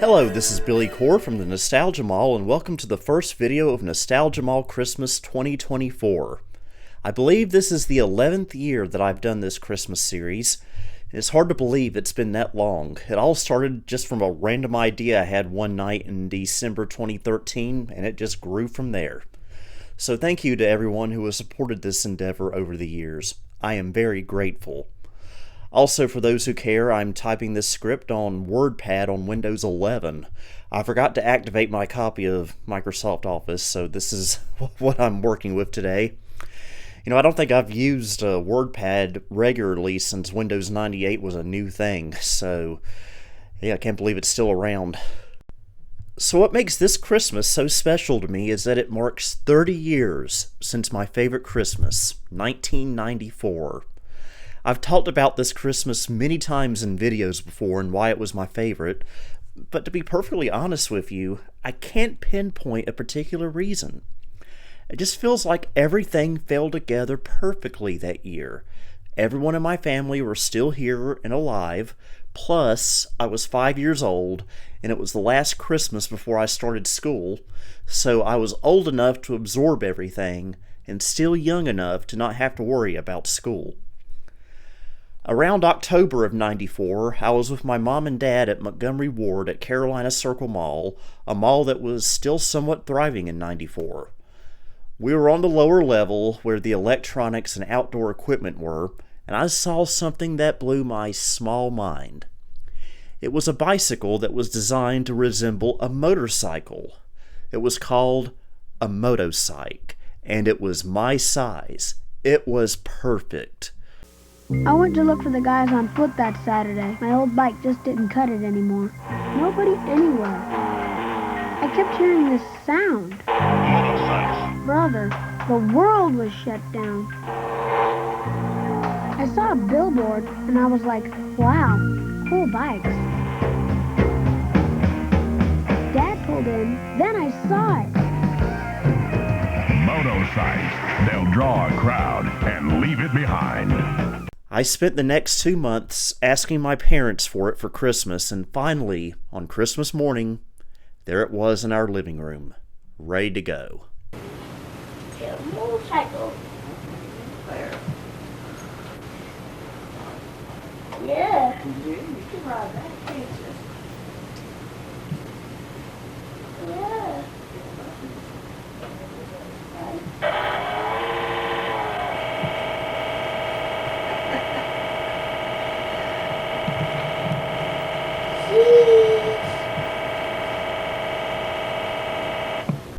Hello, this is Billy Core from the Nostalgia Mall, and welcome to the first video of Nostalgia Mall Christmas 2024. I believe this is the 11th year that I've done this Christmas series. It's hard to believe it's been that long. It all started just from a random idea I had one night in December 2013, and it just grew from there. So thank you to everyone who has supported this endeavor over the years. I am very grateful. Also, for those who care, I'm typing this script on WordPad on Windows 11. I forgot to activate my copy of Microsoft Office, so this is what I'm working with today. You know, I don't think I've used WordPad regularly since Windows 98 was a new thing, so yeah, I can't believe it's still around. So what makes this Christmas so special to me is that it marks 30 years since my favorite Christmas, 1994. I've talked about this Christmas many times in videos before and why it was my favorite, but to be perfectly honest with you, I can't pinpoint a particular reason. It just feels like everything fell together perfectly that year. Everyone in my family were still here and alive, plus I was 5 years old, and it was the last Christmas before I started school, so I was old enough to absorb everything and still young enough to not have to worry about school. Around October of '94, I was with my mom and dad at Montgomery Ward at Carolina Circle Mall, a mall that was still somewhat thriving in '94. We were on the lower level where the electronics and outdoor equipment were, and I saw something that blew my small mind. It was a bicycle that was designed to resemble a motorcycle. It was called a Motocycle, and it was my size. It was perfect. I went to look for the guys on foot that Saturday. My old bike just didn't cut it anymore. Nobody anywhere. I kept hearing this sound. Brother, the world was shut down. I saw a billboard and I was like, wow, cool bikes. Dad pulled in, then I saw it. Motocycle. They'll draw a crowd and leave it behind. I spent the next 2 months asking my parents for it for Christmas, and finally, on Christmas morning, there it was in our living room, ready to go. Get a motorcycle. Yeah. You can ride that, can't you? Yeah.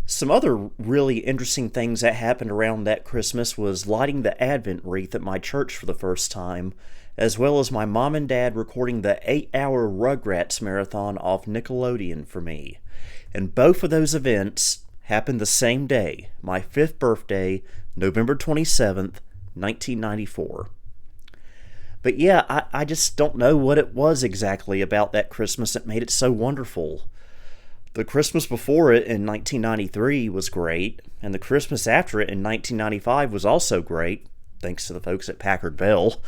Some other really interesting things that happened around that Christmas was lighting the Advent wreath at my church for the first time, as well as my mom and dad recording the 8-hour Rugrats marathon off Nickelodeon for me. And both of those events happened the same day, my 5th birthday, November 27th, 1994. But yeah, I just don't know what it was exactly about that Christmas that made it so wonderful. The Christmas before it in 1993 was great, and the Christmas after it in 1995 was also great, thanks to the folks at Packard Bell.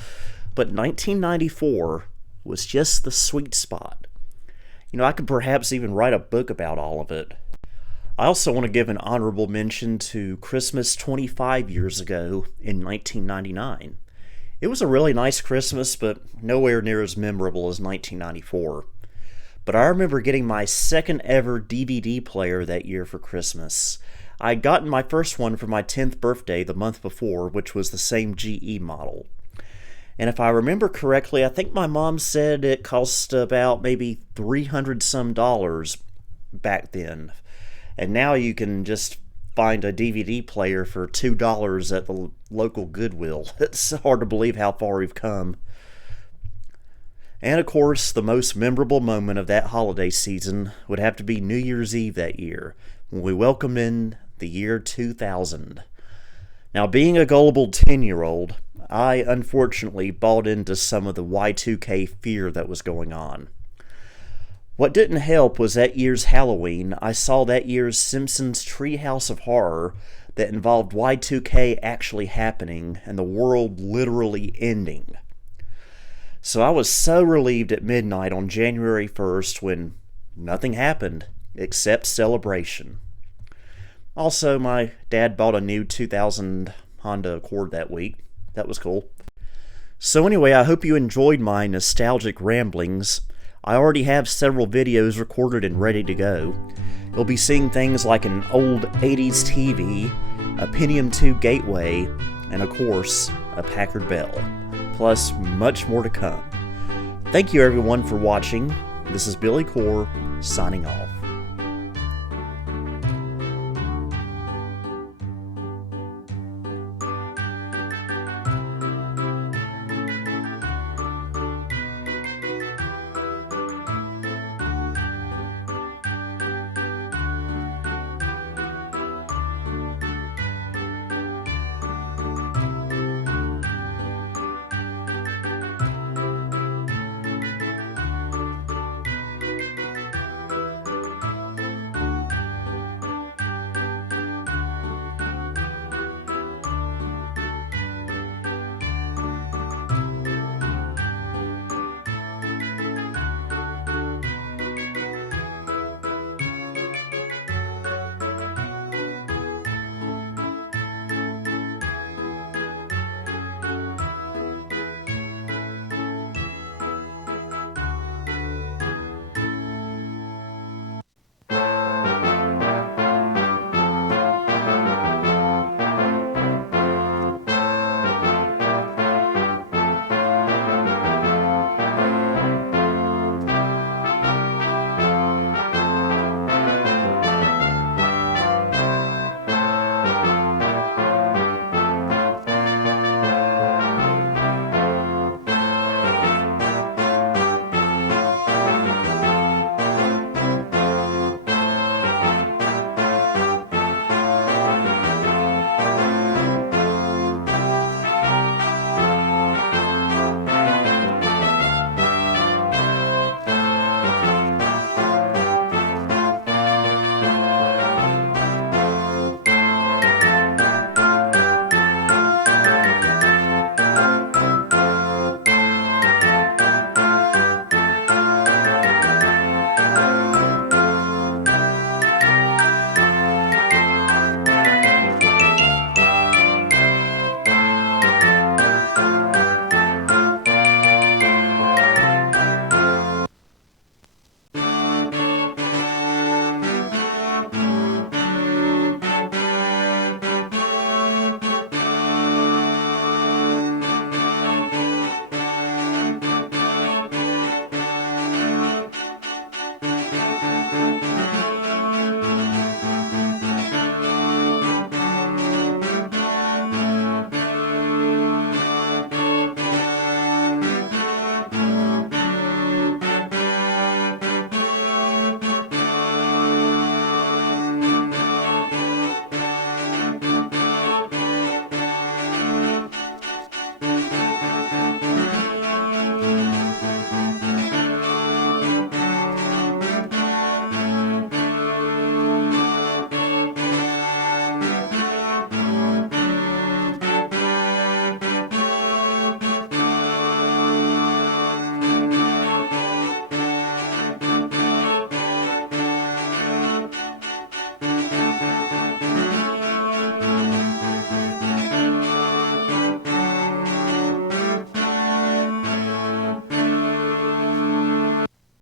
But 1994 was just the sweet spot. You know, I could perhaps even write a book about all of it. I also want to give an honorable mention to Christmas 25 years ago in 1999. It was a really nice Christmas, but nowhere near as memorable as 1994. But I remember getting my second ever DVD player that year for Christmas. I had gotten my first one for my 10th birthday the month before, which was the same GE model. And if I remember correctly, I think my mom said it cost about maybe $300 some back then. And now you can just find a DVD player for $2 at the local Goodwill. It's hard to believe how far we've come. And of course, the most memorable moment of that holiday season would have to be New Year's Eve that year, when we welcomed in the year 2000. Now, being a gullible 10-year-old, I unfortunately bought into some of the Y2K fear that was going on. What didn't help was that year's Halloween, I saw that year's Simpsons Treehouse of Horror that involved Y2K actually happening and the world literally ending. So I was so relieved at midnight on January 1st when nothing happened except celebration. Also, my dad bought a new 2000 Honda Accord that week. That was cool. So anyway, I hope you enjoyed my nostalgic ramblings. I already have several videos recorded and ready to go. You'll be seeing things like an old 80s TV, a Pentium 2 Gateway, and of course, a Packard Bell. Plus, much more to come. Thank you everyone for watching. This is Billy Core, signing off.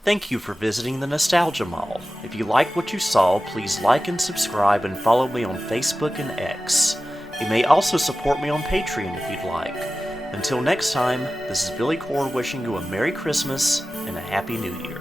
Thank you for visiting the Nostalgia Mall. If you liked what you saw, please like and subscribe and follow me on Facebook and X. You may also support me on Patreon if you'd like. Until next time, this is Billy Core wishing you a Merry Christmas and a Happy New Year.